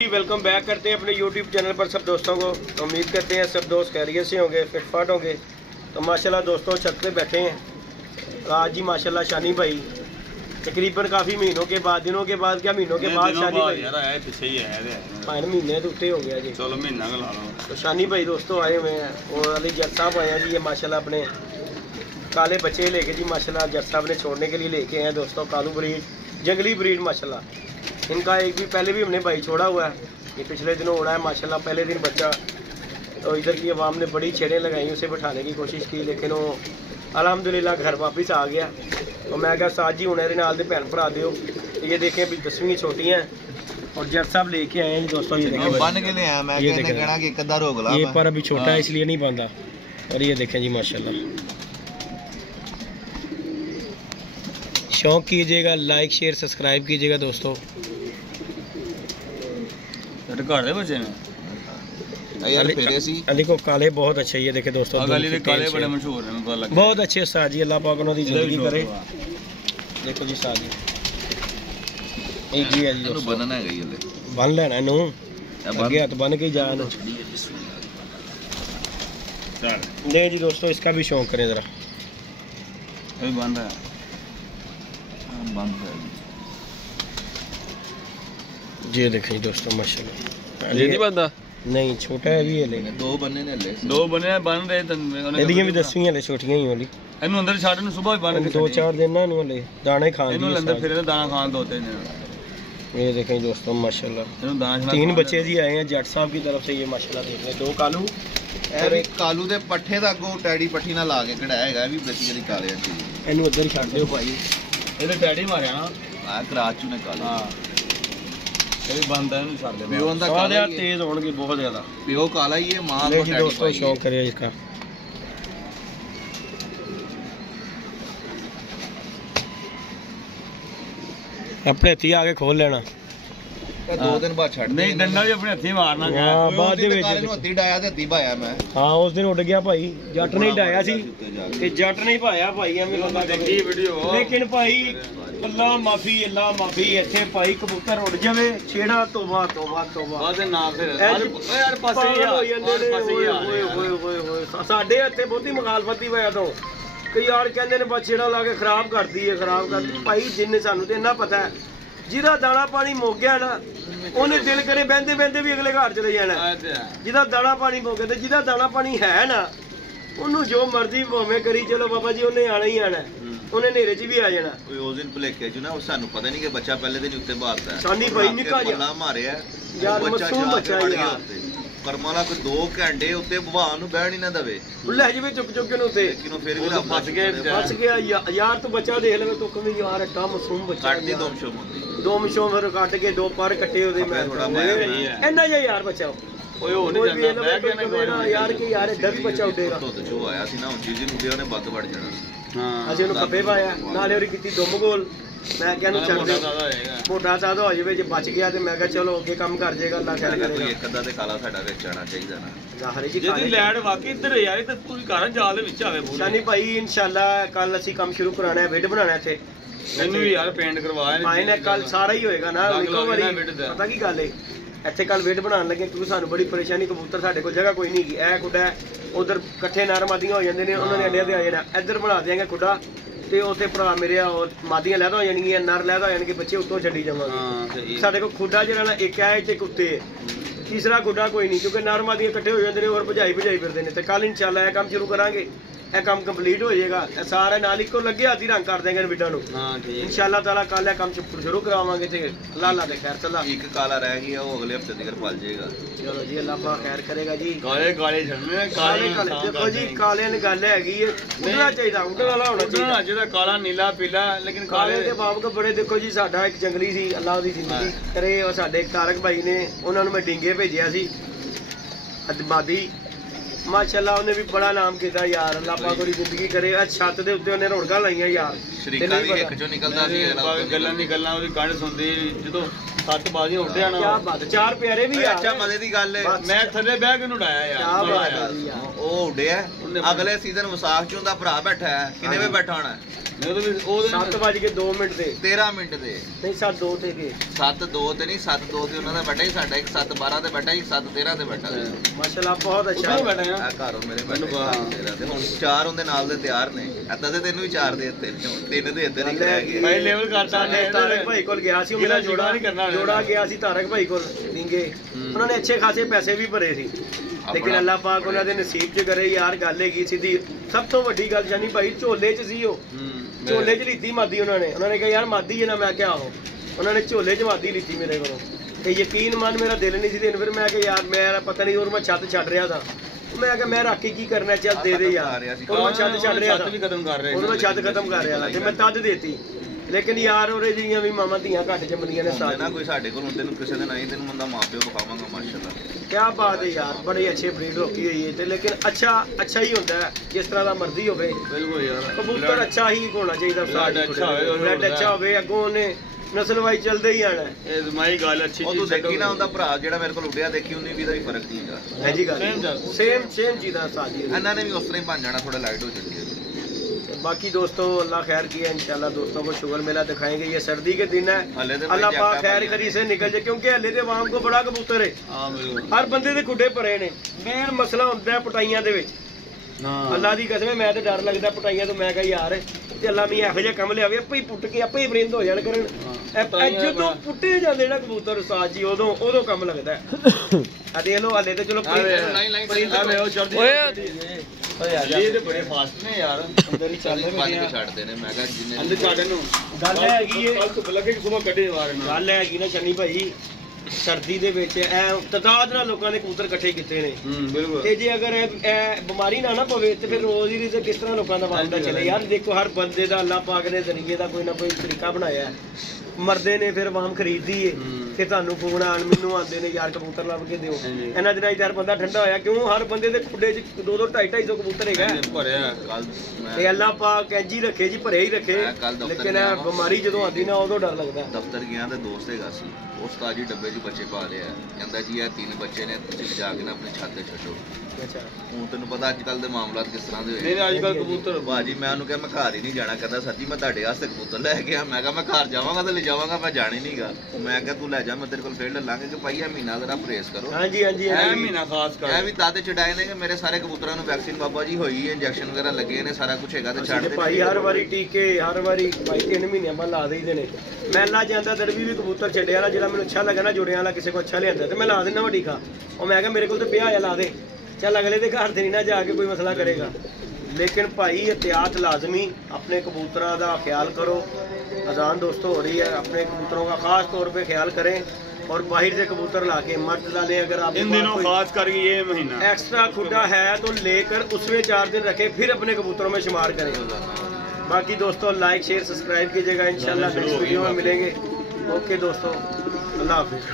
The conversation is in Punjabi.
वेलकम बैक करते हैं अपने YouTube चैनल पर सब दोस्तों को। उम्मीद करते हैं सब दोस्त खैरियत से होंगे, फिटफाट होंगे। तो माशाल्लाह दोस्तों छत पे बैठे हैं आज ही माशाल्लाह शानी भाई तकरीबन काफ़ी महीनों के बाद, दिनों के बाद, क्या महीनों के बाद शानी भाई महीने तो उत्ते हो गया जी, चलो महीना ला लो। तो शानी भाई दोस्तों आए हुए हैं और अली जट साहब आए हैं जी। ये माशाल्लाह अपने काले बच्चे लेके जी माशाल्लाह जट साहब ने छोड़ने के लिए लेके आए दोस्तों। कालू ब्रीड, जंगली ब्रीड माशाल्लाह। इनका एक भी पहले भी हमने भाई छोड़ा हुआ है, ये पिछले दिनों उड़ा है माशाल्लाह। पहले दिन बच्चा तो इधर की आवाम ने बड़ी छेड़ें लगाई, उसे बैठाने की कोशिश की, लेकिन वो अल्हम्दुलिल्लाह घर वापस आ गया। तो मैं क्या साथ जी हूँ नाल दे भैन भरा दो। ये देखें अभी 10वीं छोटी हैं और जट साहब लेके आए हैं जी दोस्तों। ये देखें बन के ले आया मैं, ये देखें ये पर अभी छोटा है इसलिए नहीं बांधा। और ये देखें जी माशाल्लाह। शौक कीजिएगा, लाइक शेयर सब्सक्राइब कीजिएगा दोस्तों। अली को काले बहुत अच्छे, ये देखे दोस्तों काले बड़े मशहूर हैं, बहुत अच्छे उस्ताद जी। अल्लाह पाक उन्होंने जिंदगी करे। देखो जी उस्ताद जी एक जी है जी बन लेना नू अगे हाथ बन के जान ले जी दोस्तों। इसका भी शौक करें जरा, बन रहा है ये देखें दोस्तों माशाल्लाह। नहीं छोटा है भी है, लेकिन दो बने बन रहे ਇਹਦੀਆਂ ਵੀ 10ਵੀਂ ਹਲੇ ਛੋਟੀਆਂ ਹੀ ਹੋਲੀ। ਇਹਨੂੰ ਅੰਦਰ ਛੱਡ ਨੂੰ ਸਵੇਰ ਬਣ ਕੇ 2-4 दिन ना ਇਹਨੂੰ ਹਲੇ ਦਾਣੇ ਖਾਣ ਦੀ, ਇਹਨੂੰ ਅੰਦਰ ਫਿਰ ਦਾਣਾ ਖਾਣ ਦੋ ਤੇ ये देखें दोस्तों माशाल्लाह। 3 बच्चे जी आए हैं जट साहब की तरफ से। ये माशाल्लाह देख रहे 2 कालू और एक कालू दे पट्ठे दा अगों टैडी पट्ठी ना ला के कढ़ाया हैगा भी बेसिकली काले हैं। ਇਹਨੂੰ ਉੱਧਰ ਹੀ ਛੱਡ ਦਿਓ ਭਾਈ, ਇਹਦੇ ਟੈਡੀ ਮਾਰਿਆ ਨਾ ਆ ਕਰਾਚੂ ਨੇ ਕਾਲਾ। ਇਹ ਬੰਦਾ ਇਹਨੂੰ ਛੱਡ ਦੇ, ਪਿਓ ਦਾ ਕਾਲਾ ਤੇਜ਼ ਹੋਣਗੇ ਬਹੁਤ ਜ਼ਿਆਦਾ। ਪਿਓ ਕਾਲਾ ਹੀ ਹੈ, ਮਾਂ को टैडी दोस्तों शौक करिए इसका। अपने हथी आके खोल लेना, 2 दिन बाद छड़ नहीं डंडा भी अपने हथी मारना। हां बाद ਦੇ ਵਿੱਚ ਹੱਥੀ ਡਾਇਆ ਤੇ ਹੱਥੀ ਭਾਇਆ ਮੈਂ। ਹਾਂ ਉਸ ਦਿਨ ਉੱਡ ਗਿਆ ਭਾਈ, ਜੱਟ ਨਹੀਂ ਡਾਇਆ ਸੀ ਤੇ ਜੱਟ ਨਹੀਂ ਭਾਇਆ ਭਾਈ। ਐਵੇਂ ਬੰਦਾ ਦੇਖੀ ਵੀਡੀਓ, ਲੇਕਿਨ ਭਾਈ ਅੱਲਾ ਮਾਫੀ ਇੱਥੇ ਭਾਈ ਕਬੂਤਰ ਉੱਡ ਜਾਵੇ ਛੇੜਾ ਤੋਬਾ ਬਾਦ ਨਾ ਫਿਰ ਯਾਰ ਪਾਸੇ ਹੋ ਜਾਂਦੇ ਨੇ। ਓਏ ਸਾਡੇ ਇੱਥੇ ਬਹੁਤੀ ਮੁਖਾਲਫਤ ਦੀ ਵਜ੍ਹਾ ਤੋਂ ਕਈ ਯਾਰ ਕਹਿੰਦੇ ਨੇ ਬਸ ਛੇੜਾ ਲਾ ਕੇ ਖਰਾਬ ਕਰਦੀ ਭਾਈ। ਜਿੰਨੇ ਸਾਨੂੰ ਤੇ ਇੰਨਾ ਪਤਾ ਹੈ ਜਿਹਦਾ ਦਾਣਾ ਪਾਣੀ ਮੁੱਕ ਗਿਆ ਨਾ ਉਹਨੇ ਦਿਲ ਕਰੇ ਬਹਿੰਦੇ ਵੀ ਅਗਲੇ ਘਰ ਚਲੇ ਜਾਣਾ। ਜਿਹਦਾ ਦਾਣਾ ਪਾਣੀ ਮੁੱਕ ਗਿਆ ਤੇ ਜਿਹਦਾ ਦਾਣਾ ਪਾਣੀ ਹੈ ਨਾ ਉਹਨੂੰ ਜੋ ਮਰਜ਼ੀ ਭਾਵੇਂ ਕਰੀ ਚਲੋ ਬਾਬਾ ਜੀ ਉਹਨੇ ਆਣਾ ਹੀ ਆਣਾ, ਉਹਨੇ ਹਨੇਰੇ 'ਚ ਵੀ ਆ ਜਾਣਾ। ਉਸ ਦਿਨ ਭੁਲੇਖੇ 'ਚ ਨਾ ਉਹ ਸਾਨੂੰ ਪਤਾ ਨਹੀਂ ਕਿ ਬੱਚਾ ਪਹਿਲੇ ਦਿਨ ਉੱਤੇ ਬਾਹਰਦਾ ਸਾਨੀ ਭਾਈ ਨਿੱਕਾ ਜਿਹਾ ਮਾਰਿਆ ਯਾਰ, ਮਾਸੂਮ ਬੱਚਾ ਯਾਰ ਕਰਮਾਲਾ ਕੋਈ 2 ਘੰਟੇ ਉੱਤੇ ਭਵਾਨ ਨੂੰ ਬਹਿਣ ਹੀ ਨਾ ਦਵੇ, ਲੈ ਜਵੇ ਚੁੱਕ ਕੇ ਨੂੰ ਉੱਤੇ ਕਿਨੂੰ ਫਿਰ ਵੀ ਫਸ ਗਿਆ ਯਾਰ। ਤੂੰ ਬੱਚਾ ਦੇਖ ਲਵੇ ਤੂੰ ਕਮੀ ਯਾਰ ਐਡਾ ਮਾਸੂਮ ਬੱਚਾ ਕੱਟਦੀ ਦੋ ਮਸ਼ੋਮ ਫਿਰ ਕੱਟ ਕੇ 2 ਪਰ ਕੱਟੇ ਉਹਦੇ। ਮੈਂ ਇੰਨਾ ਜਿਹਾ ਯਾਰ ਬੱਚਾ ਓਏ ਹੋ ਨਹੀਂ ਜਾਂਦਾ ਬਹਿ ਗਿਆ ਨਾ ਯਾਰ ਕਿ ਯਾਰ ਇੱਧਰ ਵੀ ਬੱਚਾ ਉੱਡੇਗਾ। ਜੋ ਆਇਆ ਸੀ ਨਾ ਉਹ ਚੀਜ਼ ਨੂੰ ਉਹਨੇ ਬੱਗ ਵੜ ਜਾਣਾ ਸੀ। ਹਾਂ ਅਸੀਂ ਉਹਨੂੰ ਖੱਬੇ ਪਾਇਆ ਨਾਲੇ ਉਹਦੀ ਕੀਤੀ ਦੁੰਮ ਗੋਲ। ਮੈਂ ਕਿਹਾ ਨੂੰ ਛੱਡ ਦੇ ਮੋਟਾ ਜ਼ਿਆਦਾ ਹੋ ਜਾਵੇ, ਜੇ ਬਚ ਗਿਆ ਤੇ ਮੈਂ ਕਿਹਾ ਚਲੋ ਅੱਗੇ ਕੰਮ ਕਰ ਜਾਏਗਾ, ਅੱਲਾ ਖੈਰ ਕਰੇਗਾ। ਇੱਕ ਅੱਧਾ ਤੇ ਕਾਲਾ ਸਾਡਾ ਵਿੱਚ ਆਣਾ ਚਾਹੀਦਾ ਨਾ ਜ਼ਾਹਰ ਜੀ। ਜਿਹਦੀ ਲੈਡ ਵਾਕਈ ਇੱਧਰ ਯਾਰ ਤੇ ਪੂਰੀ ਘਰ ਜਾਲ ਦੇ ਵਿੱਚ ਆਵੇ ਸ਼ਾਨੀ ਭਾਈ। ਇਨਸ਼ਾਅੱਲਾ ਕੱਲ ਅਸੀਂ ਕੰਮ ਸ਼ੁਰੂ ਕਰਾਣਾ ਹੈ, ਵਿਡ ਬਣਾਣਾ ਇੱਥੇ। ਮੈਨੂੰ ਵੀ ਯਾਰ ਪੇਂਟ ਕਰਵਾਇਆ ਇਹਨੇ ਕੱਲ ਸਾਰਾ ਹੀ ਹੋਏਗਾ ਨਾ ਇੱਕੋ ਵਾਰੀ। ਪਤਾ ਕੀ ਗੱਲ ਏ ਇੱਥੇ ਕੱਲ ਵਿਡ ਬਣਾਉਣ ਲੱਗੇ ਕਿਉਂਕਿ ਸਾਨੂੰ ਬੜੀ ਪਰੇਸ਼ਾਨੀ, ਕਬੂਤਰ ਸਾਡੇ ਕੋਲ ਜਗ੍ਹਾ ਕੋਈ ਨਹੀਂ ਹੈਗੀ। ਇਹ ਖੁੱਡਾ ਉਧਰ ਇਕੱਠੇ ਨਰ ਮਾਦੀਆਂ ਹੋ ਜਾਂਦੇ ਨੇ, ਉਹਨਾਂ ਨੇ ਅੰਡਿਆਂ ਤੇ ਆ ਜਾਣਾ। ਇੱਧਰ ਬਣਾ ਦਿਆਂਗੇ ਖੁੱਡਾ ਤੇ ਉੱਥੇ ਭਰਾ ਮੇਰੇ ਮਾਦੀਆਂ ਲੈਦਾ ਹੋ ਜਾਣਗੀਆਂ, ਨਰ ਲੈਦਾ ਹੋ ਜਾਣਗੇ, ਬੱਚੇ ਉੱਤੋਂ ਛੱਡੀ ਜਾਵਾਂਗੇ। ਸਾਡੇ ਕੋਲ ਖੁੱਡਾ ਜਿਹੜਾ ਨਾ ਇੱਕ ਹੈ ਤੇ ਕੁੱਤੇ, ਤੀਸਰਾ ਖੁੱਡਾ ਕੋਈ ਨਹੀਂ ਕਿਉਂਕਿ ਨਰ ਮਾਦੀਆਂ ਇਕੱਠੇ ਹੋ ਜਾਂਦੇ ਨੇ ਹੋਰ ਭਜਾਈ ਫਿਰਦੇ ਨੇ। ਤੇ ਕੱਲ ਇਨਸ਼ਾਅੱਲਾ ਇਹ ਕੰਮ ਸ਼ੁਰੂ ਕਰਾਂਗੇ, ਇਹ ਕੰਮ ਕੰਪਲੀਟ ਹੋ ਜਾਏਗਾ। ਇਹ ਸਾਰੇ ਨਾਲ ਇੱਕੋ ਲੱਗੇ ਹੱਥ ਹੀ ਰੰਗ ਕਰ ਦੇਂਗੇ ਵਿਡਾਂ ਨੂੰ ਇਨਸ਼ਾਅੱਲਾ ਤਾਲਾ। ਕੱਲ ਇਹ ਕੰਮ ਸ਼ੁਰੂ ਕਰਾਵਾਂਗੇ ਤੇ ਅੱਲਾ ਦੇ ਖੈਰ ਚੱਲਾ। ਇੱਕ ਕਾਲਾ ਰਹਿ ਗਿਆ ਉਹ ਅਗਲੇ ਹਫਤੇ ਤੱਕ ਪਲ ਜਾਏਗਾ। ਚਲੋ ਜੀ ਅੱਲਾ ਪਾਕ ਖੈਰ ਕਰੇਗਾ ਜੀ। ਕਾਲੇ ਛੱਡਣੇ ਕਾਲੇ ਦੇਖੋ ਜੀ ਕਾਲਿਆਂ ਦੀ ਗੱਲ ਹੈਗੀ ਹੈ, ਉੱਡਣਾ ਚਾਹੀਦਾ, ਉੱਡਣ ਵਾਲਾ ਹੋਣਾ ਚਾਹੀਦਾ ਜਿਹਦਾ ਕਾਲਾ ਨੀਲਾ ਪੀਲਾ। ਲੇਕਿਨ ਕਾਲੇ ਦੇ ਬਾਪ ਕੋ ਬੜੇ ਦੇਖੋ ਜੀ ਸਾਡਾ ਇੱਕ ਜੰਗਲੀ ਸੀ, ਅੱਲਾ ਉਹਦੀ ਜ਼ਿੰਦਗੀ ਕਰੇ। ਉਹ ਸਾਡੇ ਤਾਰਕ ਭਾਈ ਨੇ ਉਹਨਾਂ ਨੂੰ ਮੈਂ ਡਿੰਗੇ ਭੇਜਿਆ ਸੀ ਅਦਮਾਦੀ ਮਾਸ਼ਾਅੱਲਾ, ਉਹਨੇ ਵੀ ਬੜਾ ਨਾਮ ਕੀਤਾ ਯਾਰ। ਅੱਲਾ ਪਾਕ ਉਹਦੀ ਜ਼ਿੰਦਗੀ ਕਰੇ। ਅੱਜ ਛੱਤ ਦੇ ਉੱਤੇ ਉਹਨੇ ਰੌਣਕਾਂ ਲਾਈਆਂ ਯਾਰ। ਸ਼ਰੀਕਾ ਵੀ ਇੱਕ ਚੋਂ ਨਿਕਲਦਾ ਸੀ, ਗੱਲਾਂ ਉਹਦੀ ਕੰਨ ਸੁਣਦੀ ਜਦੋਂ 7 ਬਾਜ਼ੀਆਂ ਉੱਡਿਆ ਨਾ। ਕੀ ਬਾਤ, 4 ਪਿਆਰੇ ਵੀ ਆ। ਅੱਛਾ ਮਜ਼ੇ ਦੀ ਗੱਲ ਹੈ, ਮੈਂ ਥੱਲੇ ਬਹਿ ਕੇ ਨੂੰ ਉਡਾਇਆ ਯਾਰ। ਉਹ ਉੱਡਿਆ ਅਗਲੇ ਸੀਜ਼ਨ ਵਿਸਾਖ ਚ ਹੁੰਦਾ ਭਰਾ ਬੈਠਾ ਹੈ, ਕਿੰਨੇ ਵੇ ਬੈਠਾ ਹੋਣਾ? 7:02 ਤੇ 13 ਮਿੰਟ ਦੇ ਨਹੀਂ 7:02 ਤੇ ਗਏ 7:02 ਤੇ ਨਹੀਂ 7:02 ਤੇ ਉਹਨਾਂ ਦਾ ਬੈਠਾ ਹੀ, ਸਾਡਾ 7:12 ਤੇ ਬੈਠਾ ਹੀ, 7:13 ਤੇ ਬੈਠਾ ਸੀ। ਮਾਸ਼ਾਅੱਲਾ ਬਹੁਤ ਅੱਛਾ ਬੈਠਾ ਹੈ। ਆ ਘਰੋਂ ਮੇਰੇ ਬੈਠੇ ਤੇ ਹੁਣ 4 ਉਹਦੇ ਨਾਲ ਦੇ ਤਿਆਰ ਨੇ। ਅੱਧਾ ਤੇ ਤੈਨੂੰ ਵੀ 4 ਦੇ ਦਿੱਤੇ, 3 ਦੇ ਇੱਧਰ ਹੀ ਰਹਿ ਗਏ। ਪਹਿਲੇ ਲੈਵਲ ਕਰਤਾ ਨੇ। ਤਾਰਕ ਭਾਈ ਕੋਲ ਗਿਆ ਸੀ, ਮੇਰਾ ਜੋੜਾ ਨਹੀਂ ਕਰਨਾ, ਜੋੜਾ ਗਿਆ ਸੀ ਤਾਰਕ ਭਾਈ ਕੋਲ ਡਿੰਗੇ। ਉਹਨਾਂ ਨੇ ਅੱਛੇ ਖਾਸੇ ਪੈਸੇ ਵੀ ਭਰੇ ਸੀ, ਲੇਕਿਨ ਅੱਲਾਹ ਪਾਕ ਉਹਨਾਂ ਦੇ ਨਸੀਬ 'ਚ ਕਰੇ ਯਾਰ। ਗੱਲ ਹੈਗੀ ਸਿੱਧੀ, ਸਭ ਤੋਂ ਵੱਡੀ ਗੱਲ ਜਾਨੀ ਭਾਈ ਝੋਲੇ 'ਚ ਸੀ ਉਹ, ਝੋਲੇ 'ਚ ਲੀਤੀ ਮਾਦੀ ਉਹਨਾਂ ਨੇ ਕਿਹਾ ਯਾਰ ਮਾਦੀ ਹੈ ਨਾ, ਮੈਂ ਕਿਹਾ ਆਹੋ। ਉਹਨਾਂ ਨੇ ਝੋਲੇ 'ਚ ਮਾਦੀ ਲੀਤੀ ਮੇਰੇ ਕੋਲੋਂ, ਤੇ ਯਕੀਨ ਮੰਨ ਮੇਰਾ ਦਿਲ ਨਹੀਂ ਸੀ ਦੇਣ। ਫਿਰ ਮੈਂ ਕਿਹਾ ਯਾਰ ਮੇਰਾ ਪਤਾ ਨਹੀਂ, ਔਰ ਮੈਂ ਛੱਤ ਛੱਡ ਰਿਹਾ था। ਮੈਂ ਕਿਹਾ ਮੈਂ ਰੱਖ ਕੇ ਕੀ ਕਰਨਾ, ਚੱਲ ਦੇ ਦੇ ਯਾਰ। ਔਰ ਮੈਂ ਛੱਤ ਛੱਡ ਰਿਹਾ था, ਔਰ ਮੈਂ ਛੱਤ ਖਤਮ ਕਰ ਰਿਹਾ था ਤੇ ਮੈਂ ਤਦ ਦੇਤੀ। ਲੇਕਿਨ ਯਾਰ ਉਹਦੇ ਜਿਹੜੀਆਂ ਵੀ ਮਾਮਾ ਧੀਆਂ ਘੱਟ ਜੰਮਦੀਆਂ ਨੇ ਸਾਥ ਨਾ ਕੋਈ ਸਾਡੇ ਕੋਲ ਤੈਨੂੰ ਕਿਸੇ ਦਿਨ ਆਈ ਤੈਨੂੰ ਬੰਦਾ ਮਾਪਿਓ ਵਿਖਾਵਾਂਗਾ ਮਾਸ਼ਾਅੱਲਾ। ਕੀ ਬਾਤ ਹੈ ਯਾਰ, ਬੜੇ ਅੱਛੇ ਬਰੀਡ ਰੋਕੀ ਹੋਈ ਹੈ। ਤੇ ਲੇਕਿਨ ਅੱਛਾ ਹੀ ਹੁੰਦਾ ਹੈ, ਜਿਸ ਤਰ੍ਹਾਂ ਦਾ ਮਰਜ਼ੀ ਹੋਵੇ। ਬਿਲਕੁਲ ਯਾਰ, ਕਬੂਤਰ ਅੱਛਾ ਹੀ ਹੋਣਾ ਚਾਹੀਦਾ, ਬਲੱਡ ਅੱਛਾ ਹੋਵੇ, ਅੱਗੋਂ ਉਹਨੇ ਨਸਲ ਵਾਈ ਚੱਲਦੇ ਹੀ ਆਣਾ। ਇਹ ਮਾਈ ਗੱਲ ਅੱਛੀ ਉਹ ਤੂੰ ਦੇਖੀ ਨਾ, ਉਹਦਾ ਭਰਾ ਜਿਹੜਾ ਮੇਰੇ ਕੋਲ ਉੱਡਿਆ ਦੇਖੀ, ਉਹਨੇ ਵੀ ਦਾ ਵੀ ਫਰਕ ਨਹੀਂ ਹੈਗਾ। ਹੈ ਜੀ ਗੱਲ ਸੇਮ ਚੀਜ਼ਾਂ ਸਾਜੀ। ਇਹਨਾਂ ਨੇ ਵੀ ਉਸ ਤਰ੍ਹਾਂ ਹੀ ਬਣ ਜਾਣਾ, ਥੋੜਾ लाइट हो जाती है। बाकी दोस्तों अल्लाह खैर किया, इंशाल्लाह दोस्तों को शुगर मेला दिखाएंगे। ये सर्दी के दिन है, अल्लाह पाक खैर करी से निकल जाए, क्योंकि हले ते आवाम को बड़ा कबूतर है। हर बंदे दे खुडे भरे ने। मेन मसला होंदा है पटाइयां दे विच। अल्लाह दी कसम, मैं ते डर लगदा पटाइयां तो। मैं कहा यार ते अल्लाह मी ਇਹੋ ਜਿਹਾ ਕੰਮ ਲਿਆਵੇ, ਆਪੇ ਹੀ ਪੁੱਟ ਕੇ ਆਪੇ ਹੀ ਬਰਿੰਦ ਹੋ ਜਾਣ ਕਰਨ। ਜਦੋਂ ਪੁੱਟੇ ਜਾਂਦੇ ਨਾ ਕਬੂਤਰ ਉਸਤਾਦ ਜੀ, ਉਦੋਂ ਕੰਮ ਲੱਗਦਾ ਹੈ। ਆ ਦੇਖ ਲਓ ਹਲੇ ਤੇ ਚਲੋ ਇਹ ਤੇ ਬੜੇ ਫਾਸਟ ਨੇ ਯਾਰ, ਅੰਦਰ ਹੀ ਚੱਲਦੇ ਨੇ, ਛੱਡਦੇ ਨੇ। ਮੈਂ ਕਿਹਾ ਜਿੰਨੇ ਅੰਦਰ ਛੱਡਣ ਨੂੰ ਗੱਲ ਹੈਗੀ ਏ, ਕੱਲ ਤੋਂ ਲੱਗੇ ਕਿ ਸਵੇਰ ਕੱਢੇ ਵਾਰ ਨਾਲ ਗੱਲ ਹੈਗੀ ਨਾ ਚੰਨੀ ਭਾਈ। ਸਰਦੀ ਦੇ ਵਿੱਚ ਐ ਤਦਾਦ ਨਾਲ ਲੋਕਾਂ ਨੇ ਕਬੂਤਰ ਇਕੱਠੇ ਕੀਤੇ ਨੇ। ਬਿਲਕੁਲ। ਤੇ ਜੇ ਅਗਰ ਇਹ ਬਿਮਾਰੀ ਨਾ ਪਵੇ ਤੇ ਫਿਰ ਰੋਜ਼ ਹੀ ਕਿਸ ਤਰ੍ਹਾਂ ਲੋਕਾਂ ਦਾ ਵਾਪਦਾ ਚੱਲੇ ਯਾਰ। ਦੇਖੋ ਹਰ ਬੰਦੇ ਦਾ ਅੱਲਾਹ ਪਾਕ ਨੇ ਜ਼ਰੀਏ ਦਾ ਕੋਈ ਨਾ ਕੋਈ ਤਰੀਕਾ ਬਣਾਇਆ। ਮਰਦੇ ਨੇ ਫਿਰ ਆਵਾਮ ਖਰੀਦਦੀ ਏ, ਤੇ ਤੁਹਾਨੂੰ ਫੋਨ ਆਣ, ਮੈਨੂੰ ਆਉਂਦੇ ਨੇ ਯਾਰ ਕਬੂਤਰ ਲੱਭ ਕੇ ਦਿਓ। ਇਹਨਾਂ ਦਿਨਾਂ ਯਾਰ ਬੰਦਾ ਠੰਡਾ ਹੋਇਆ, ਕਿਉਂ ਹਰ ਬੰਦੇ ਦੇ ਖੁੱਡੇ 'ਚ 2-2 250 ਕਬੂਤਰ ਹੈਗਾ ਭਰਿਆ। ਤੇ ਅੱਲਾਹ ਪਾਕ ਇੰਜੀ ਰੱਖੇ ਜੀ, ਭਰੇ ਹੀ ਰੱਖੇ। ਲੇਕਿਨ ਇਹ ਬਿਮਾਰੀ ਜਦੋਂ ਆਉਂਦੀ ਨਾ, ਉਦੋਂ ਡਰ ਲੱਗਦਾ। ਦਫ਼ਤਰ ਗਿਆ ਤੇ ਦੋਸਤ ਹੈਗਾ ਸੀ, ਉਸ ਤਾਜੀ ਡੱਬੇ 'ਚ ਬੱਚੇ ਪਾ ਲਿਆ। ਕਹਿੰਦਾ ਜੀ ਇਹ 3 ਬੱਚੇ ਨੇ, ਤੁਸੀਂ ਜਾ ਕੇ ਨਾ ਆਪਣੀ ਛੱਤ ਤੇ ਛੱਡੋ। ਅੱਛਾ, ਹੁਣ ਤੈਨੂੰ ਪਤਾ ਅੱਜ ਕੱਲ ਦੇ ਮਾਮਲਾਤ ਕਿਸ ਤਰ੍ਹਾਂ ਦੇ ਹੋਏ ਨੇ। ਅੱਜ ਕੱਲ ਕਬੂਤਰ ਭਾਜੀ, ਮੈਂ ਉਹਨੂੰ ਕਿਹਾ ਮੈਂ ਘਰ ਹੀ ਨਹੀਂ ਜਾਣਾ। ਕਹਿੰਦਾ ਸਰ ਜੀ ਮੈਂ ਤੁਹਾਡੇ ਵਾਸਤੇ ਕਬੂਤਰ ਲੈ ਕੇ ਆ। ਮੈਂ ਕਿਹਾ ਮੈਂ ਘਰ ਜਾਵਾਂਗਾ ਤੇ ਲੈ ਜਾਵਾਂਗਾ, ਮੈਂ ਜਾਣੀ ਨਹੀਂਗਾ। ਮੈਂ ਕਿਹਾ ਤੂੰ ਲੈ ਜਾ, ਮੈਂ ਤੇਰੇ ਕੋਲ ਫੇਰ ਲੈ ਲਾਂਗੇ ਕਿ ਭਾਈ ਇਹ ਮਹੀਨਾ ਜ਼ਰਾ ਪਰਹੇਜ਼ ਕਰੋ। ਹਾਂਜੀ ਇਹ ਮਹੀਨਾ ਖਾਸ ਕਰ ਇਹ ਵੀ ਦਾਦੇ ਚੜਾਏ ਨੇ ਕਿ ਮੇਰੇ ਸਾਰੇ ਕਬੂਤਰਾਂ ਨੂੰ ਵੈਕਸੀਨ ਬਾਬਾ ਜੀ ਹੋਈ ਹੈ, ਇੰਜੈਕਸ਼ਨ ਵਗੈਰਾ ਲੱਗੇ ਨੇ, ਸਾਰਾ ਕੁਝ ਹੈਗਾ। ਤੇ ਛੱਡ ਦੇ ਭਾਈ, ਹਰ ਵਾਰੀ ਟੀਕੇ, ਹਰ ਵਾਰੀ ਭਾਈ 3 ਮਹੀਨਿਆਂ ਬਾਅਦ ਲਾ ਦੇਈਦੇ ਨੇ। ਮੈਂ ਲਾ ਜਾਂਦਾ ਦਰਵੀ ਵੀ ਕਬੂਤਰ ਛੱਡਿਆ ਵਾਲਾ, ਜਿਹੜਾ ਮੈਨੂੰ ਅੱਛਾ ਲੱਗਾ ਨਾ, ਜੁੜਿਆਂ ਵਾਲਾ ਕਿਸੇ ਕੋ ਅੱਛਾ ਲਿਆਂਦਾ ਤੇ ਮੈਂ ਲਾ ਦਿੰਦਾ ਵੱਡੀ ਖਾ। ਉਹ ਮੈਂ ਕਿਹਾ ਮੇਰੇ ਕੋਲ ਤੇ ਪਿਆ ਆ, ਲਾ ਦੇ, ਚੱਲ ਅਗਲੇ ਦੇ ਘਰ ਤੇ ਨਹੀਂ ਨਾ ਜਾ ਕੇ ਕੋਈ ਮਸਲਾ ਕਰੇਗਾ। लेकिन भाई एहतियात लाजमी, अपने कबूतरों का ख्याल करो। अजान दोस्तों हो रही है, अपने कबूतरों का खास तौर पे ख्याल करें। और बाहर से कबूतर लाके मत डालें। अगर आप इन दिनों खास करके ये महीना एक्स्ट्रा खुडा है तो लेकर उसमें 4 दिन रखें, फिर अपने कबूतरों में शुमार करें। बाकी दोस्तों लाइक शेयर सब्सक्राइब कीजिएगा, इंशाल्लाह नेक्स्ट वीडियो में मिलेंगे। ओके दोस्तों, अल्लाह हाफिज़।